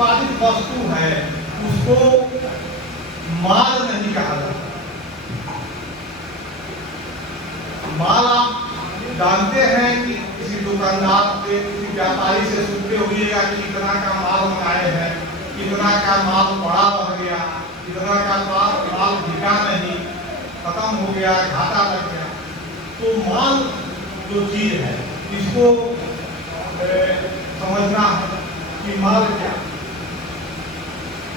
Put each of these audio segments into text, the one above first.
उत्पादित वस्तु है उसको माल नहीं कहा जाता। माल आप जानते हैं कि किसी दुकानदार से, किसी व्यापारी से सुनते होइएगा कि इतना का माल मंगाए हैं, इतना का माल बड़ा रह गया, इतना का माल बिका नहीं, खत्म हो गया, घाटा लग गया। तो माल जो चीज है इसको समझना है कि माल क्या।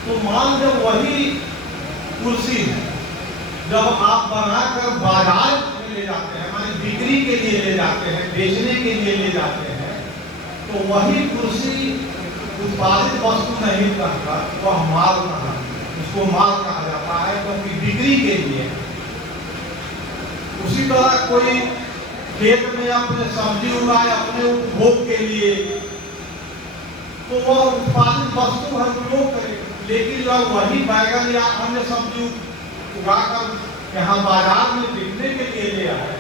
तो माल जब वही कुर्सी है जब आप बनाकर बाजार में ले जाते हैं, माने बिक्री के लिए ले जाते हैं, बेचने के लिए ले जाते हैं, तो वही कुर्सी उत्पादित वस्तु नहीं कहकर वह माल कहा, उसको माल कहा जाता है क्योंकि बिक्री के लिए। उसी तरह कोई खेत में अपने सब्जी उगाए अपने उपभोग के लिए, तो वह उत्पादित वस्तु है, उपयोग करे। लेकिन जब वही बैगन या अन्य सब्जी उगाकर यहाँ बाजार में बिकने के लिए ले आए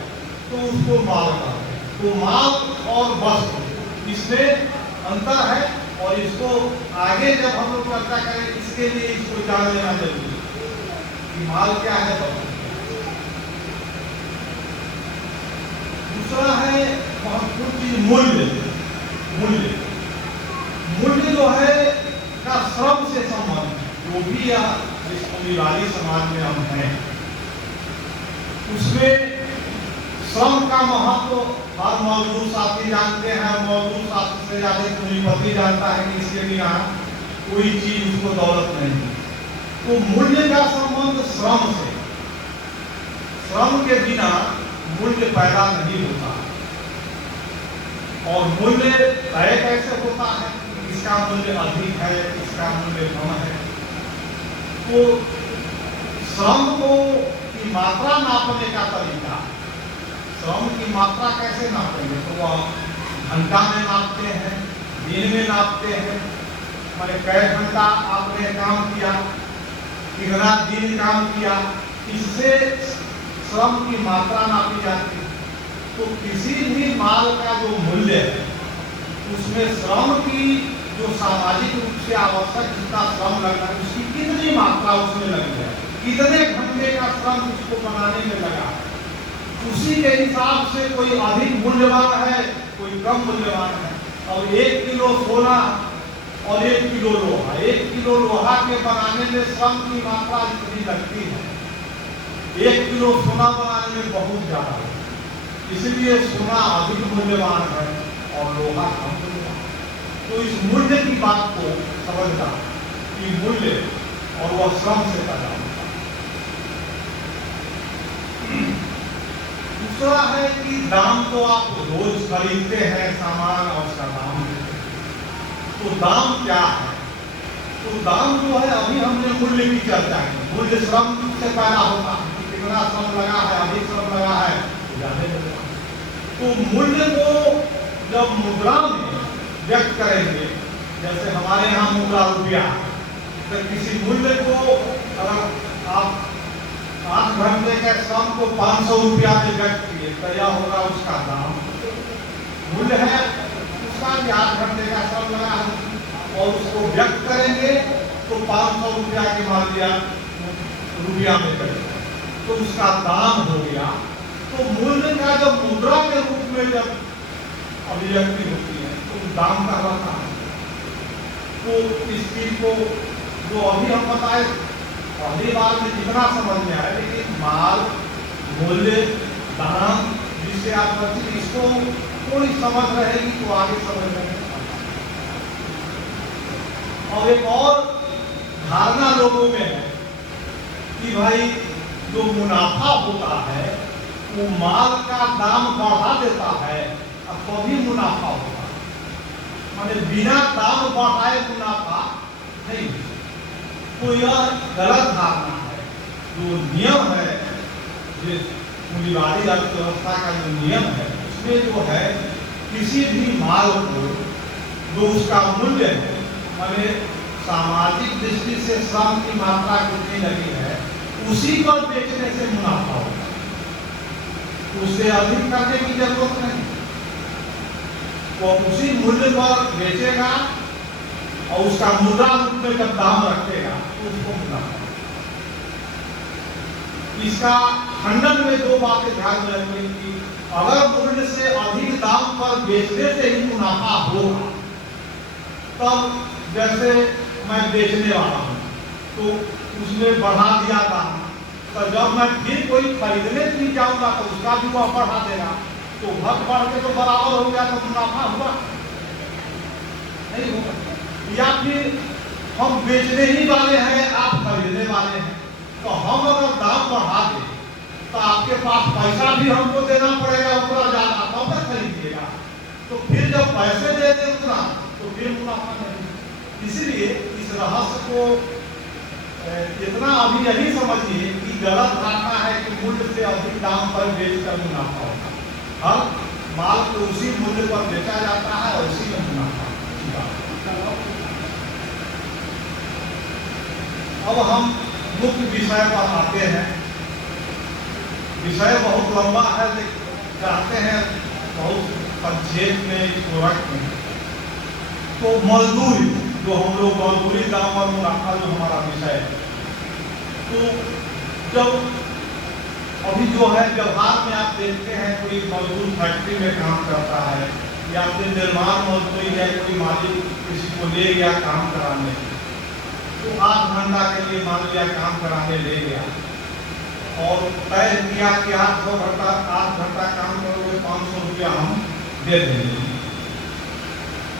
तो उसको माल कहते हैं। तो माल और वस्तु इसमें अंतर है, और इसको आगे जब हम लोग चर्चा करें इसके लिए इसको जान लेना जरूरी है कि माल क्या है, वस्तु। दूसरा है महत्वपूर्ण चीज मूल्य। मूल्य मूल्य जो है का श्रम से संबंध, जो भी जिस पूंजीवादी समाज में हम हैं उसमें श्रम का महत्व हर मजदूर साथी जानते हैं। मजदूर साथी से ज्यादा पूंजीपति जानता है कि इसके बिना कोई चीज उसको दौलत नहीं। तो मूल्य का संबंध श्रम से, श्रम के बिना मूल्य पैदा नहीं होता। और मूल्य तय कैसे होता है, इसका मूल्य अधिक है, इसका मूल्य कम है। तो श्रम को की मात्रा नापने का तरीका, श्रम की मात्रा कैसे नापेंगे, तो वह घंटा में नापते हैं, दिन में नापते हैं, मैंने कै घंटा आपने काम किया, कितना दिन काम किया, इससे श्रम की मात्रा नापी जाती है। तो किसी भी माल का जो मूल्य है उसमें श्रम की जो सामाजिक रूप से आवश्यक जितना श्रम लगना है उसकी कितनी मात्रा उसमें लगी है, कितने घंटे का श्रम उसको बनाने में लगा है, उसी के हिसाब से कोई अधिक मूल्यवान है, कोई कम मूल्यवान है। और 1 किलो सोना और 1 किलो लोहा, 1 किलो लोहा के बनाने में श्रम की मात्रा जितनी लगती है 1 किलो सोना बनाने में बहुत ज्यादा है। इसलिए सोना अधिक मूल्यवान है और लोहा कम मूल्यवान। तो इस मूल्य की बात को समझना कि मूल्य और वह श्रम से पैदा होता है। दूसरा है कि दाम तो आप रोज खरीदते हैं सामान और उसका दाम देते हैं। तो दाम क्या है, तो दाम जो है अभी हमने मूल्य की चर्चा की, मूल्य श्रम से पैदा होता है कि कितना श्रम लगा है, अधिक श्रम लगा है तो ज्यादा लगा। तो मूल्य को जब मुद्रा में व्यक्त करेंगे, जैसे हमारे यहाँ मुद्रा रुपया, तो किसी मूल्य को अगर आप 8 घंटे के श्रम को 500 रुपया में व्यक्त किए तो यह होगा उसका दाम। मूल्य है उसका भी 8 घंटे का श्रम लगा है और उसको व्यक्त करेंगे तो 500 रुपया की मान लिया रुपया में करेंगे तो उसका दाम हो गया। तो मूल्य का जब मुद्रा के रूप में जब अभिव्यक्ति होती है तो दाम का रहता है। तो इस चीज को जो अभी हम बताए पहली बार में जितना समझ में आया, लेकिन माल, मूल्य, दाम जिससे आप बच्चे इसको थोड़ी समझ रहेगी तो आगे समझ रहेगी। और एक और धारणा लोगों में है कि भाई जो मुनाफा होता है वो माल का दाम बढ़ा देता है और तभी मुनाफा होता है, माने बिना दाम बढ़ाए मुनाफा नहीं। तो यह गलत धारणा है। जो नियम है, जिस पूंजीवादी अर्थव्यवस्था का जो नियम है उसमें जो है किसी भी माल को जो उसका मूल्य है, माने सामाजिक दृष्टि से श्रम की मात्रा कितनी लगी है उसी पर बेचने से मुनाफा होगा, उससे अधिक करने की जरूरत नहीं। वो उसी मूल्य पर बेचेगा और उसका मुद्रा रूप में जब दाम रखेगा तो उसको मुनाफा। इसका खंडन में दो बातें ध्यान में रखने की, अगर मूल्य से अधिक दाम पर बेचने से ही मुनाफा होगा, तब जैसे मैं बेचने वाला हूं तो उसमें बढ़ा दिया दाम, तो जब मैं फिर कोई खरीदने के लिए जाऊंगा तो उसका भी वह बढ़ा देगा, तो घट बढ़ के तो बराबर हो गया, तो मुनाफा हुआ नहीं होगा। या फिर हम बेचने ही वाले हैं, आप खरीदने वाले हैं, तो हम अगर दाम बढ़ा दें तो आपके पास पैसा भी हमको देना पड़ेगा उतना ज्यादा, तब तक खरीदिएगा, तो फिर जब पैसे दे दे उतना तो फिर मुनाफा नहीं। इसलिए इस रहस्य को इतना अभी यही समझिए कि गलत धारणा है कि मूल्य से अधिक दाम पर बेचकर मुनाफा होगा। हर माल को उसी मूल्य पर बेचा जाता है और उसी में मुनाफा। अब हम मुख्य विषय पर आते हैं। विषय बहुत लंबा है, लेकिन चाहते हैं बहुत संक्षेप में इसको रखें। तो मजदूरी, जो हम लोग मजदूरी दाम और मुनाफा जो हमारा विषय है, तो जब अभी जो है व्यवहार में आप देखते हैं कोई मजदूर फैक्ट्री में काम करता है या फिर निर्माण मजदूरी है, कोई मालिक किसी को ले गया काम कराने, तो 8 घंटा के लिए मान लिया काम कराने ले गया और तय किया कि 8 घंटा काम करोगे 500 रुपया हम दे देंगे।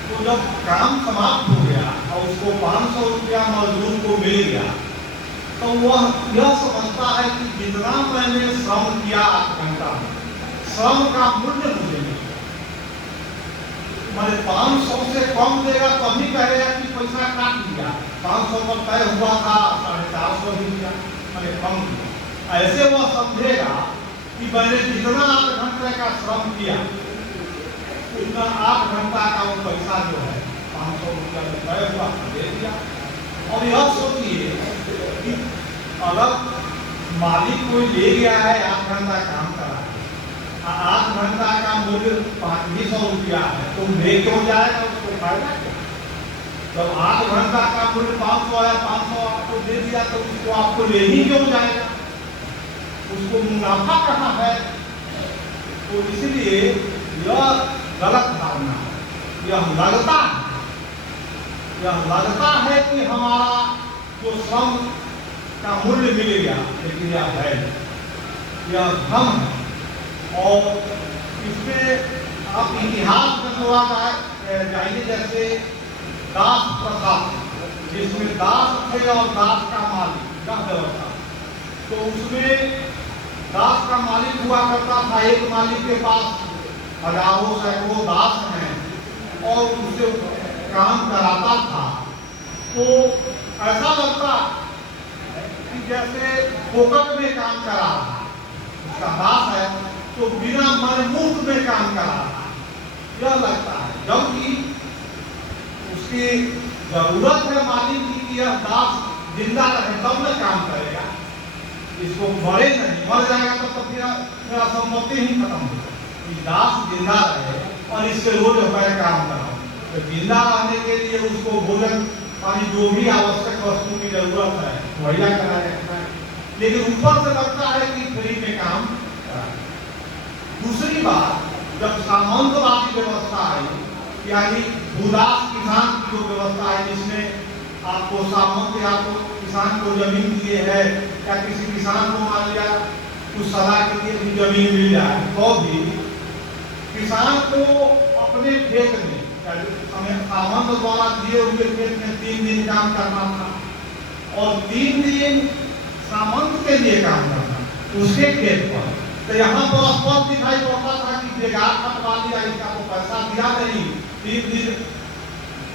तो जब काम समाप्त हो गया और उसको 500 रुपया मजदूर को मिल गया, तो वह यह समझता है कि जितना मैंने श्रम किया 8 घंटा में, श्रम का मूल्य मुझे मिला। मैंने 500 से कम देगा तभी कहेगा कि पैसा काट दिया, 500 पर तय हुआ था 450 ही दिया, मैंने कम किया। ऐसे वह समझेगा कि मैंने जितना 8 घंटे का श्रम किया उतना 8 घंटा का वो पैसा जो है 500 रुपया में तय हुआ दे दिया। और यह सोचिए कि अगर मालिक कोई ले गया है 8 घंटा काम करा, 8 घंटा का मूल्य 500 रुपया है, तो ले क्यों जाएगा, उसको फायदा क्या? जब 8 घंटा का मूल्य 500 है, 500 आपको दे दिया, तो उसको आपको ले ही क्यों जाएगा, उसको मुनाफा कहाँ है? तो इसलिए यह गलत धारणा है। यह लगता है कि हमारा जो श्रम का मूल्य मिल गया, लेकिन यह है, यह भ्रम है। और इसमें आप इतिहास में थोड़ा जाइए, जैसे दास प्रथा, जिसमें दास थे और दास का मालिक का व्यवस्था, तो उसमें दास का मालिक हुआ करता था, एक मालिक के पास हजारों सैकड़ों दास हैं और उससे काम कराता था, तो ऐसा लगता कि जैसे फोकट में काम करा रहा, उसका दास है तो बिना मन मुफ्त में काम करा रहा, यह लगता है। जबकि उसकी जरूरत है मालिक की कि यह दास जिंदा रहे तब न काम करेगा, इसको मरे नहीं, मर जाएगा तो फिर संपत्ति ही खत्म हो जाएगी। दास जिंदा रहे और इसके रोज मैं काम कराऊं, तो जिंदा रहने के लिए उसको भोजन पानी जो भी आवश्यक वस्तु की जरूरत है मुहैया कराया, लेकिन ऊपर से लगता है कि फ्री में काम कराए। दूसरी बात, जब सामंतवादी व्यवस्था आई, यानी भूदास किसान की जो व्यवस्था है, जिसमें आपको सामंत या तो किसान को जमीन दिए है या किसी किसान को मान लिया कुछ सलाह के लिए भी जमीन मिल जाए, तो भी किसान को अपने खेत में सामंत द्वारा दिए हुए खेत में 3 दिन काम करना था और 3 दिन सामंत के लिए काम करना उसके खेत पर। तो यहाँ पर स्पष्ट दिखाई पड़ता था कि बेगार खटवा दिया, इसका तो पैसा दिया नहीं, 3 दिन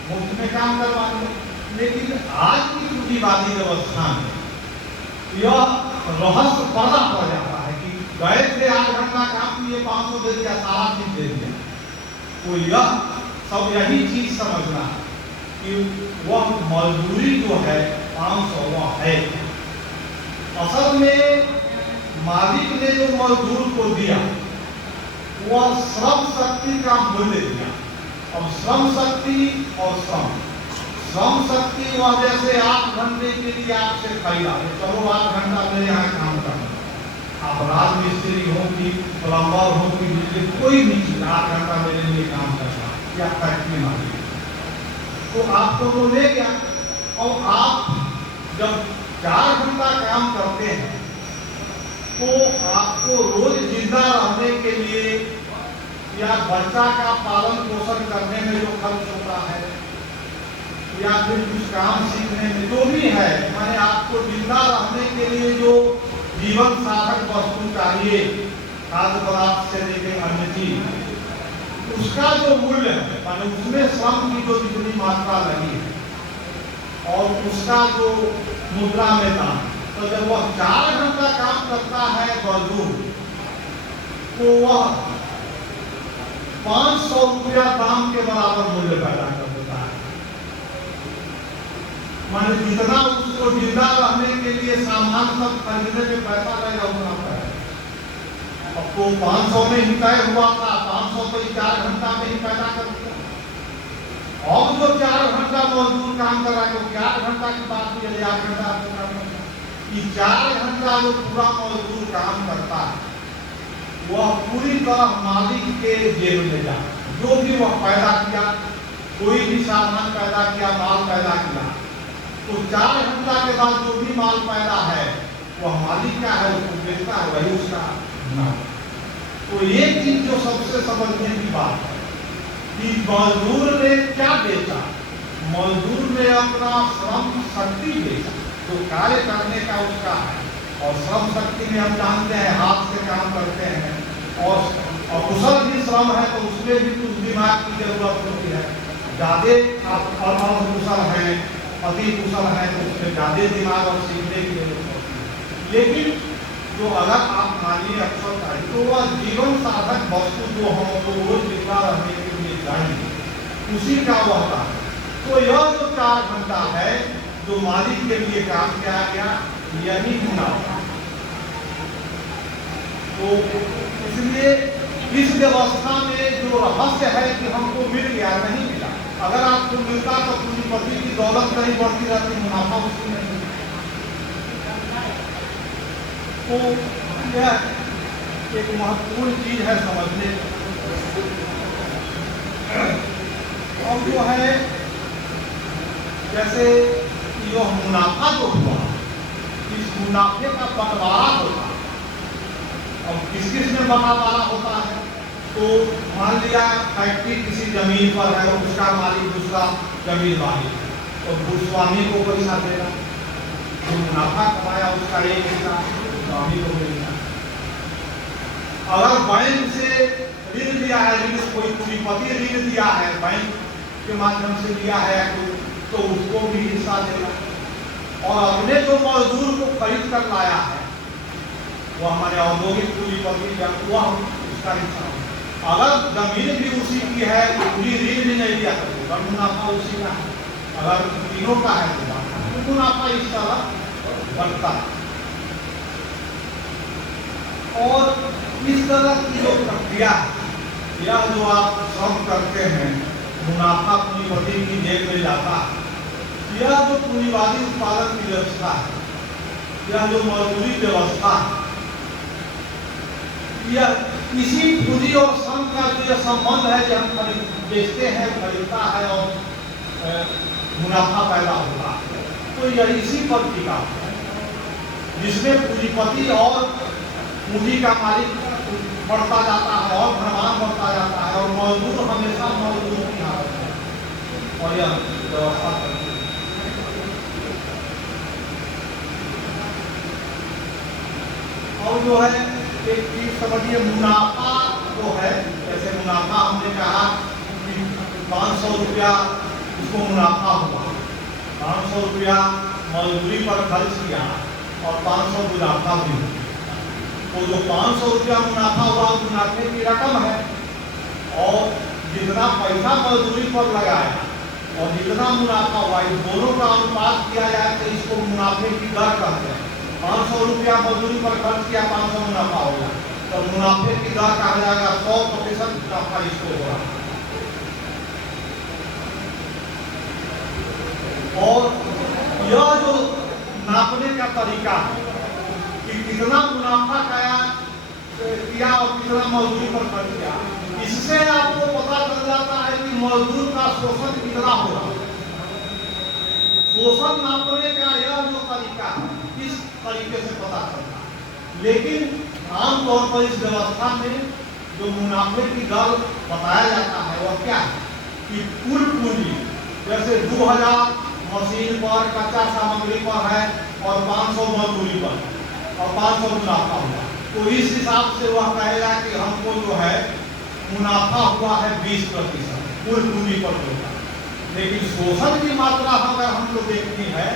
मुफ्त में काम करवा दिया। लेकिन आज की पूंजीवादी व्यवस्था में यह रहस्य पर्दा पड़ जाता है कि गए थे 8 घंटा काम किए, 500 दे दिया, सारा चीज दे दिया। तो यह सब यही चीज समझना कि वह मजदूरी जो है 500 वह है। असल में मालिक ने जो मजदूर को दिया वह श्रम शक्ति का मूल्य दिया। अब श्रम शक्ति और श्रम शक्ति वह जैसे 8 घंटे के लिए आपसे खरीदा, चलो 8 घंटा मेरे यहाँ काम करना, आप राजमिस्त्री हो कि प्लम्बर हो कि बिजली कोई भी चीज 8 घंटा मेरे लिए काम करना या फैक्ट्री मालिक, तो आपको वो ले गया। और आप जब 4 घंटा काम करते हैं तो आपको रोज जिंदा रहने के लिए या बच्चा का पालन पोषण करने में जो खर्च होता है या फिर कुछ काम सीखने में जो भी है, माने आपको जिंदा रहने के लिए जो जीवन साधक वस्तु चाहिए, खाद्य पदार्थ से लेकर अन्य चीज, उसका जो मूल्य है माने उसमें श्रम की जो जितनी मात्रा लगी है और उसका जो मुद्रा में दाम, तो जब वह 4 घंटा काम करता है मजदूर, तो वह 500 रुपया दाम के बराबर मूल्य पैदा कर देता है। माने जितना उसको जिंदा रहने के लिए सामान सब खरीदने में पैसा लगा होना है, अब तो 500 में ही तय हुआ था, 500 तो 4 घंटा में ही पैदा कर दिया। और जो 4 घंटा मजदूर काम कर रहा है, तो 4 घंटा की बात हुई, 8 घंटा कि 4 घंटा जो पूरा मजदूर काम करता है वह पूरी तरह मालिक के जेब में जा, जो भी वह पैदा किया, कोई भी सामान पैदा किया, माल पैदा किया, तो 4 घंटा के बाद जो भी माल पैदा है वह मालिक का है, उसको बेचता है, वही उसका ना। तो एक चीज जो सबसे समझने की बात है कि मजदूर ने क्या बेचा, मजदूर ने अपना श्रम शक्ति बेचा, जो कार्य करने का उसका है। और श्रम शक्ति में हम जानते हैं हाथ से काम करते हैं, और कुशल भी श्रम है तो उसमें भी कुछ दिमाग की जरूरत होती है। ज्यादा आप कुशल हैं, अति कुशल है तो उसमें ज्यादा दिमाग और सीखने की जरूरत होती है। लेकिन जो अगर आप मानिए अक्षर चाहिए तो वह जीवन साधक वस्तु जो हमको रोज जिंदा रहने के लिए चाहिए, उसी का वह काम। तो यह जो 4 घंटा है जो मालिक के लिए काम किया गया, यही मुनाफा। तो इसलिए इस व्यवस्था में जो रहस्य है कि हमको मिल गया, नहीं मिला। अगर आपको मिलता तो पूंजीपति की दौलत नहीं बढ़ती रहती, मुनाफा उसकी नहीं। तो यह एक महत्वपूर्ण चीज है समझने। और जो है जैसे जो मुनाफा जो हुआ, इस मुनाफे का बंटवारा होता है। और किस किस में बंटवारा होता है, तो मान लिया फैक्ट्री किसी जमीन पर है, उसका मालिक दूसरा जमीन मालिक, तो भूस्वामी को पैसा देगा, जो मुनाफा कमाया उसका एक हिस्सा स्वामी को मिलेगा। अगर बैंक से ऋण लिया है, ऋण कोई पूंजीपति ऋण दिया है, बैंक के माध्यम से लिया है तो उसको भी हिस्सा देगा। और अपने जो मजदूर को खरीद कर लाया है वो हमारे औद्योगिक पूंजीपति वह उसका हिस्सा। अगर जमीन भी उसी की है, पूरी ऋण भी नहीं दिया तो मुनाफा उसी का है। अगर तीनों का है तो मुनाफा इस तरह बनता है। और इस तरह की जो प्रक्रिया है, यह जो आप श्रम करते हैं, मुनाफा पूंजीपति की जेब में जाता है, यह जो पूंजीवादी उत्पादन की व्यवस्था है, यह जो मजदूरी व्यवस्था है, यह इसी पूंजी और श्रम का जो संबंध है कि हम बेचते हैं, खरीदता है और मुनाफा पैदा होता है, तो यह इसी पर टिका है, जिसमें पूंजीपति और पूंजी का मालिक बढ़ता जाता है और धनवान बढ़ता जाता है और मजदूर हमेशा मजदूर की हालत है। और यह व्यवस्था करती है। और जो है एक चीज समझिए, मुनाफा जो है, जैसे मुनाफा हमने कहा कि 500 रुपया उसको मुनाफा हुआ, 500 रुपया मजदूरी पर खर्च किया और 500 मुनाफा भी हुआ। तो जो 500 रुपया मुनाफा हुआ उस मुनाफे की रकम है, और जितना पैसा मजदूरी पर लगाया और जितना मुनाफा हुआ, इस दोनों का अनुपात किया जाए तो इसको मुनाफे की दर कहते हैं। 500 रुपया मजदूरी पर खर्च किया, 500 मुनाफा हो गया, तो मुनाफे की दर कहा जाएगा 100% मुनाफा इसको हो रहा। और यह जो नापने का तरीका है कि कितना मुनाफा किया और कितना मजदूरी पर खर्च किया, इससे आपको पता चल जाता है कि मजदूर का शोषण कितना हो रहा है। शोषण नापने का यह जो तरीका है, इस तरीके से पता चलता है। लेकिन आमतौर पर इस व्यवस्था में जो मुनाफे की दर बताया जाता है वह क्या है कि कुल पूंजी, जैसे 2000 मशीन पर, कच्चा सामग्री पर है और 500 मजदूरी पर और 500 मुनाफा हुआ, तो इस हिसाब से वह कहेगा कि हमको जो है मुनाफा हुआ है 20% कुल पूंजी पर होगा। लेकिन शोषण की मात्रा अगर हमको देखनी है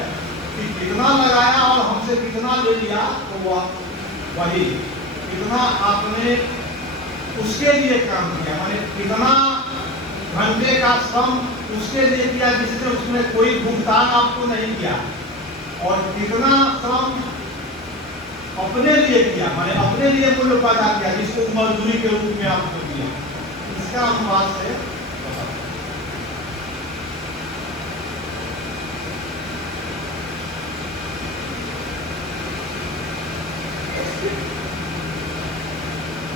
कि कितना लगाया और हमसे कितना ले लिया, तो वह वही कितना आपने उसके लिए काम किया, माने कितना घंटे का श्रम उसके लिए किया जिससे उसने कोई भुगतान आपको नहीं किया, और कितना श्रम अपने लिए किया, माने अपने लिए मूल्य पैदा किया जिसको मजदूरी के रूप में आपको दिया। इसका अनुवाद से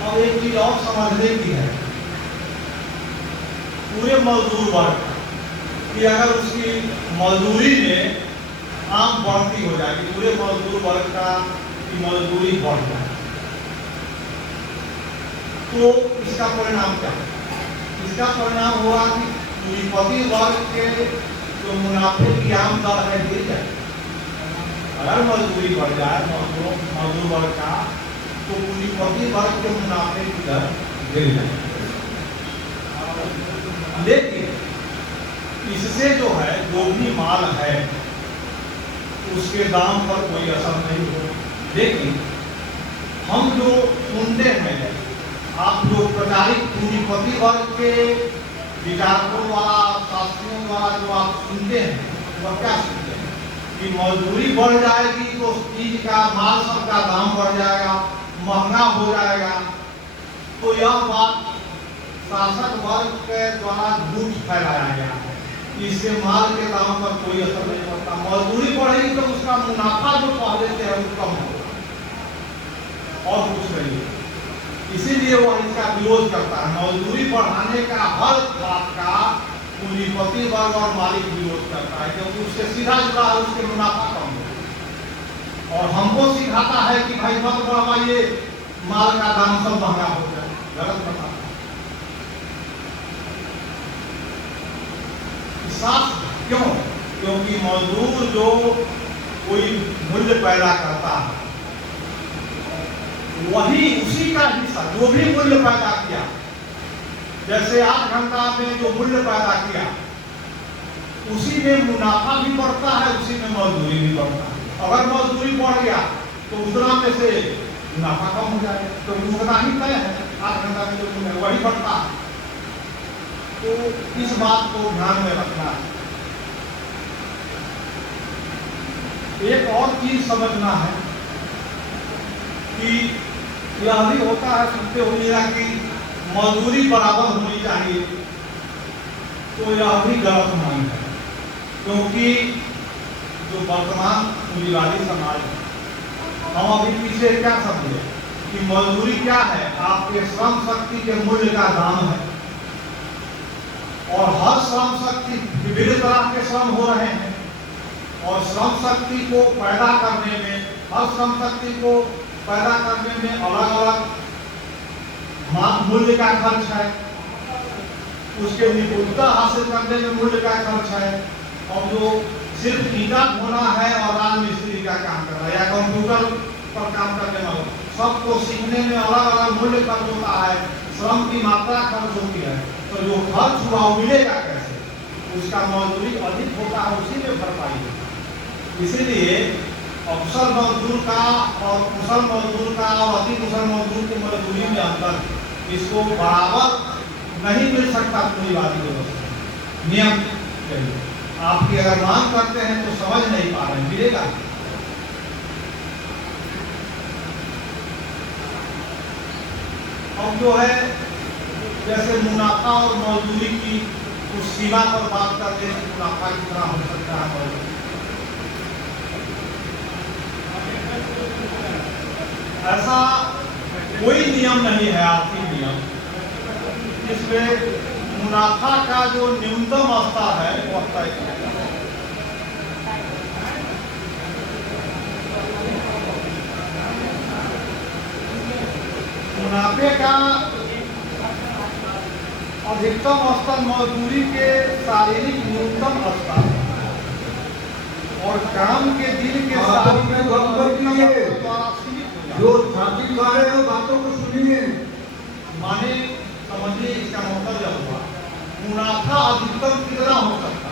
अब एक चीज और समझने की है पूरे मजदूर वर्ग कि अगर उसकी मजदूरी में आम बढ़ती हो जाएगी, पूरे मजदूर वर्ग का की मजदूरी बढ़ जाए, तो इसका परिणाम क्या है? इसका परिणाम हुआ कि पूंजीपति वर्ग के जो मुनाफे की आम दर है गिर जाए। अगर मजदूरी बढ़ जाए मजदूर वर्ग का, तो पूंजीपति वर्ग के मुनाफे की दर गिर जाए। लेकिन इससे जो है जो भी माल है उसके दाम पर कोई असर नहीं हो। लेकिन हम जो सुनते हैं, आप जो प्रचारित पूंजीपति वर्ग के विचारकों द्वारा, शास्त्रियों द्वारा जो आप सुनते हैं, वह क्या सुनते हैं कि मजदूरी बढ़ जाएगी तो चीज का, माल सब का दाम बढ़ जाएगा, महंगा हो जाएगा। तो यह बात शासक वर्ग के द्वारा झूठ फैलाया गया है। इससे माल के दाम पर कोई असर नहीं पड़ता। मजदूरी बढ़ेगी तो उसका मुनाफा जो पहले से है वो कम होगा और कुछ नहीं। इसीलिए वह इसका विरोध करता है। मजदूरी बढ़ाने का हर बात का पूंजीपति वर्ग और मालिक विरोध करता है, क्योंकि उससे सीधा जुड़ा है, उसके मुनाफा कम हो। और हमको सिखाता है कि भाई मत बढ़ाइए, माल का दाम सब महंगा हो जाए। गलत बताता है। क्यों? क्योंकि मजदूर जो कोई मूल्य पैदा करता है, वही उसी का हिस्सा, जो भी मूल्य पैदा किया, जैसे 8 घंटा में जो मूल्य पैदा किया, उसी में मुनाफा भी बढ़ता है, उसी में मजदूरी भी बढ़ता है। अगर मजदूरी बढ़ गया तो उतना में से मुनाफा कम हो जाएगा, तो उतना ही तय है। 8 घंटा में जो मूल्य वही बढ़ता है। तो इस बात को ध्यान में रखना है। एक और चीज समझना है कि यह भी होता है, सुनते होइएगा कि मजदूरी बराबर होनी चाहिए, तो यह भी गलत मांग है। क्योंकि जो वर्तमान पूंजीवादी समाज है, हम अभी पीछे क्या समझे कि मजदूरी क्या है? आपके श्रम शक्ति के मूल्य का दाम है, और हर श्रम शक्ति, विभिन्न तरह के श्रम हो रहे हैं, और श्रम शक्ति को पैदा करने में, हर श्रम शक्ति को पैदा करने में अलग अलग मूल्य का खर्च है, उसके निपुणता हासिल करने में मूल्य का खर्च है, और जो सिर्फ ईंटा ढोना है और राजमिस्त्री का काम कर रहा है या कंप्यूटर पर काम करने वाला, सबको सीखने में अलग अलग मूल्य खर्च होता है, श्रम की मात्रा खर्च होती है। तो जो खर्च हुआ वो मिलेगा कैसे? उसका मजदूरी अधिक होता है, उसी में भरपाई होता है। इसीलिए अकुशल मजदूर का और कुशल मजदूर का और अति कुशल मजदूर की मजदूरी में अंतर, इसको बराबर नहीं मिल सकता पूंजीवादी व्यवस्था नियम। आपकी अगर मांग करते हैं तो समझ नहीं पा रहे, मिलेगा। अब जो है जैसे मुनाफा और मजदूरी की उस सीमा पर बात करते हैं कि मुनाफा कितना हो सकता है। और ऐसा कोई नियम नहीं है, आर्थिक नियम, जिसमें मुनाफा का जो न्यूनतम स्तर है वो तय किया जाए। मुनाफे का अधिकतम स्तर मजदूरी के शारीरिक न्यूनतम स्तर और काम के दिन के जो छाती खा रहे हो बातों को सुनिए। माने समझिए, इसका मतलब यह हुआ मुनाफा अधिकतम कितना हो सकता,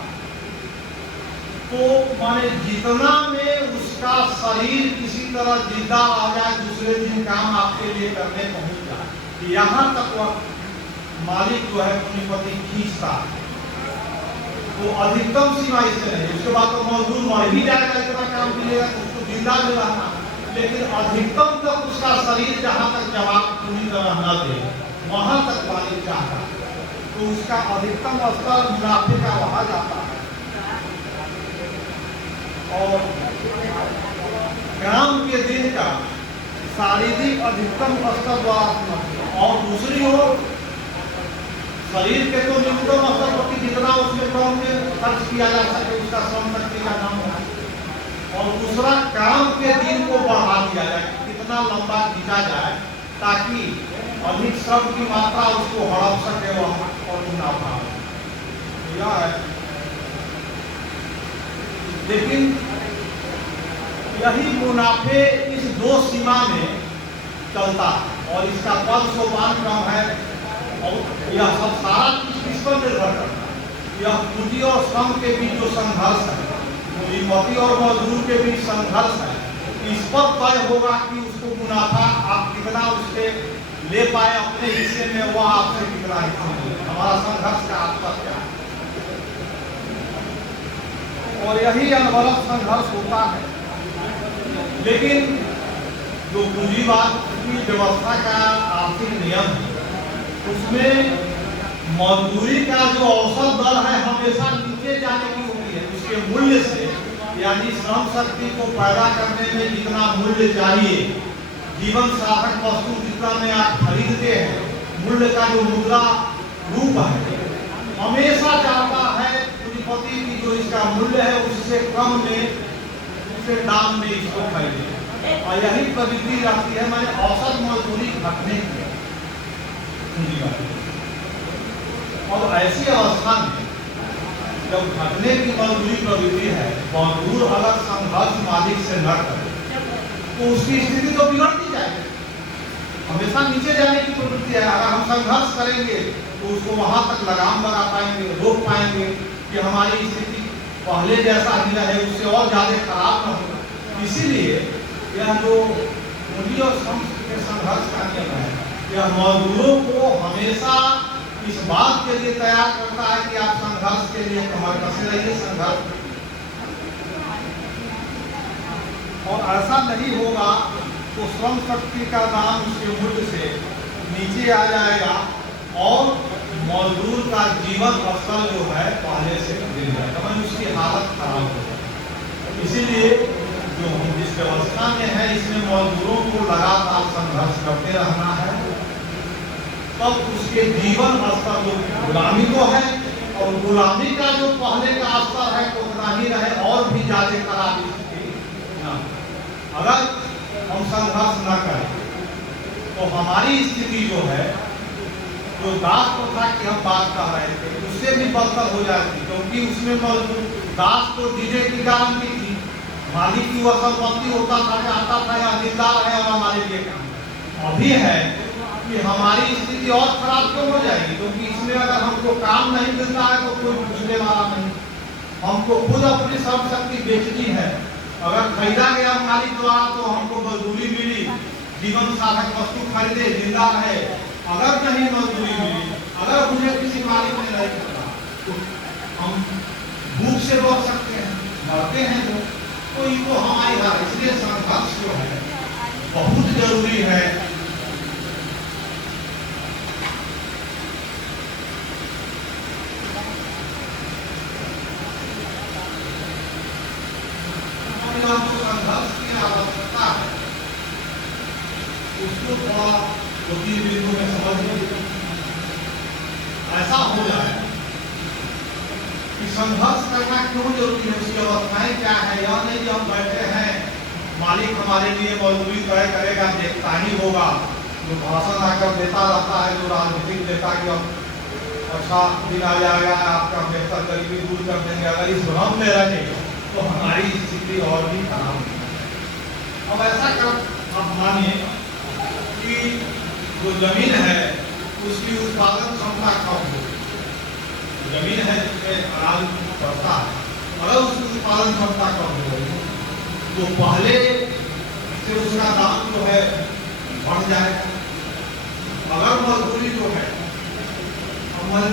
तो माने जितना में उसका शरीर किसी तरह जिंदा आ जाए, दूसरे दिन काम आपके लिए करने पहुंच जाए, यहाँ तक वह मालिक जो है पूंजीपति खींचता है। तो अधिकतम सीमा इससे नहीं, उसके बाद तो मजदूर मर ही जाएगा, इतना काम मिलेगा तो उसको जिंदा भी रहना, लेकिन अधिकतम तक उसका शरीर जहां तक जवाब पूरी तरह न दे वहां तक मालिक चाहता है, तो उसका अधिकतम स्तर मुनाफे का वहा जाता है। और काम के दिन का शारीरिक अधिकतम स्तर द्वारा, और दूसरी ओर शरीर के तो न्यूनतम स्तर पर जितना उसमें काम में खर्च किया जा सके उसका श्रम शक्ति का नाम है, और दूसरा काम के दिन को बढ़ा दिया जाए, कितना लंबा खींचा जाए ताकि अधिक श्रम की मात्रा उसको हड़प सके और मुनाफा यह है। लेकिन यही मुनाफे इस दो सीमा में चलता है और इसका पद सोपान क्रम है, और यह सब सारा चीज किस पर निर्भर करता है। यह पूंजी और श्रम के बीच जो संघर्ष है, पूंजीपति और मजदूर के बीच संघर्ष है, इस पर तय होगा कि उसको मुनाफा आप कितना उससे ले पाए अपने हिस्से में, वह आपसे कितना हिस्सा मिले। हमारा संघर्ष का आपका क्या है, और यही अनवरत संघर्ष होता है। लेकिन जो पूंजीवाद की व्यवस्था का आर्थिक नियम है, उसमें मजदूरी का जो औसत दर है हमेशा नीचे जाने की होती है उसके मूल्य से, यानी श्रम शक्ति को पैदा करने में जितना मूल्य चाहिए, जीवन साधक वस्तु जितना में आप खरीदते हैं, मूल्य का जो मुद्रा रूप है हमेशा जाता है पूंजीपति की जो इसका मूल्य है उससे कम में, उससे दाम में इसको खरीदे, और यही प्रवृत्ति रहती है मैंने औसत मजदूरी घटने की। और ऐसी अवस्था में जब घटने की मजदूरी प्रवृत्ति है, मजदूर अगर संघर्ष मालिक से न करे तो उसकी स्थिति तो बिगड़ती जाएगी, हमेशा नीचे जाने की प्रवृत्ति है। अगर हम संघर्ष करेंगे तो उसको वहां तक लगाम लगा पाएंगे, रोक पाएंगे कि हमारी स्थिति पहले जैसा ही रहे, उससे और ज्यादा खराब न हो। इसीलिए यह जो पूंजी और श्रम के संघर्ष का नियम है, यह मजदूरों को हमेशा इस बात के लिए तैयार करता है कि आप संघर्ष के लिए कमर कसे रहिए, संघर्ष, और ऐसा नहीं होगा तो श्रम शक्ति का दाम उसके मूल्य से नीचे आ जाएगा और मजदूर का जीवन स्तर जो है पहले से गिर जाएगा, उसकी हालत खराब हो जाएगी। इसीलिए जो हम जिस व्यवस्था में है इसमें मजदूरों को लगातार संघर्ष करते रहना है, तब उसके जीवन स्तर जो गुलामी को है, और गुलामी का जो पहले का स्तर है तो उतना ही रहे और भी ज्यादा खराब स्थिति न। अगर हम संघर्ष न करें तो हमारी स्थिति जो है, जो दास प्रथा की हम बात कर रहे थे, उससे भी बदतर हो जाती, क्योंकि उसमें मजदूर दास को डीजे की गारंटी थी, मालिक की वह संपत्ति होता था, आता था या जिंदार है और हमारे लिए काम। अभी है कि हमारी स्थिति और खराब क्यों हो जाएगी, क्योंकि इसमें अगर हमको काम नहीं मिलता है तो कोई पूछने वाला नहीं, हमको खुद अपनी श्रम शक्ति बेचनी है। अगर खरीदा गया मालिक द्वारा तो हमको मजदूरी मिली, जीवन साधक वस्तु खरीदे, जिंदा है। अगर नहीं मजदूरी मिली, अगर मुझे किसी मालिक ने नहीं किया तो हम भूख से बच सकते हैं, मरते हैं तो इनको हमारी हार। इसलिए संघर्ष जो है बहुत जरूरी है। जो हमको संघर्ष की आवश्यकता है उसको थोड़ा 2-3 बिंदु में समझ लीजिए। ऐसा हो जाए कि संघर्ष करना क्यों जरूरी है, उसकी अवस्थाएं क्या है। यह नहीं कि हम बैठे हैं, मालिक हमारे लिए मजदूरी तय करेगा, देखता ही होगा, जो भाषण आकर देता रहता है, जो राजनीतिक नेता की अच्छा दिन आ जाएगा, आपका बेहतर गरीबी दूर कर देंगे, अगर इस भ्रम में रहे तो हमारी स्थिति और भी खराब होगी। अब ऐसा कर आप मानिए कि जो जमीन है उसकी उत्पादन क्षमता कम हो, जमीन है जिसमें अनाज बढ़ता है, अगर उसकी उत्पादन क्षमता कम हो तो पहले से उसका दाम जो है बढ़ जाएगा। अगर मजदूरी जो है, हम मान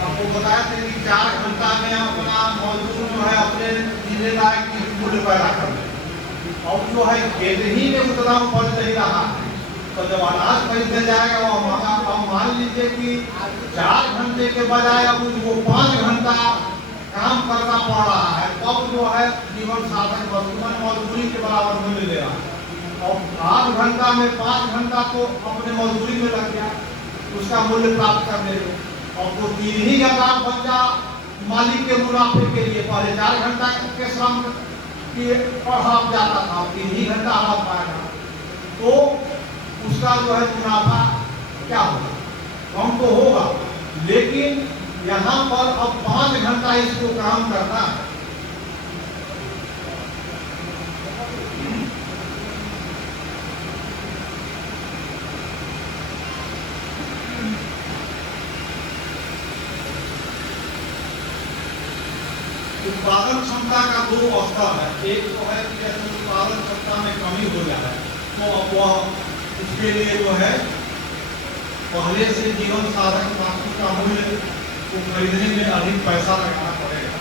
आपको बताया थे कि 4 घंटा में अपना मजदूर जो है अपने जीने लायक की मूल्य पैदा कर दे, और जो है खेत ही में उतना उपज नहीं रहा, तो जब अनाज खरीदने जाएगा वो महंगा। अब मान लीजिए कि 4 घंटे के बजाय अब उसको 5 घंटा काम करना पड़ रहा है, तब जो है जीवन साधन वस्तुमान मजदूरी के बराबर मूल्य ले रहा है। और 8 घंटा में 5 घंटा तो अपने मजदूरी में लग गया उसका मूल्य प्राप्त करने में, और वो 3 ही घंटा बचा मालिक के मुनाफे के लिए। पहले 4 घंटा के श्रम की प्रभाव जाता था, 3 ही घंटा हड़प पाएगा, तो उसका जो है मुनाफा क्या होगा, कम तो होगा। लेकिन यहाँ पर अब 5 घंटा इसको काम करना है, उत्पादन क्षमता का 2 स्तर है। एक तो है कि जैसे उत्पादन क्षमता में कमी हो जाए तो अब वह उसके लिए जो है पहले से जीवन साधन वस्तु का मूल्य को खरीदने में अधिक पैसा लगाना पड़ेगा।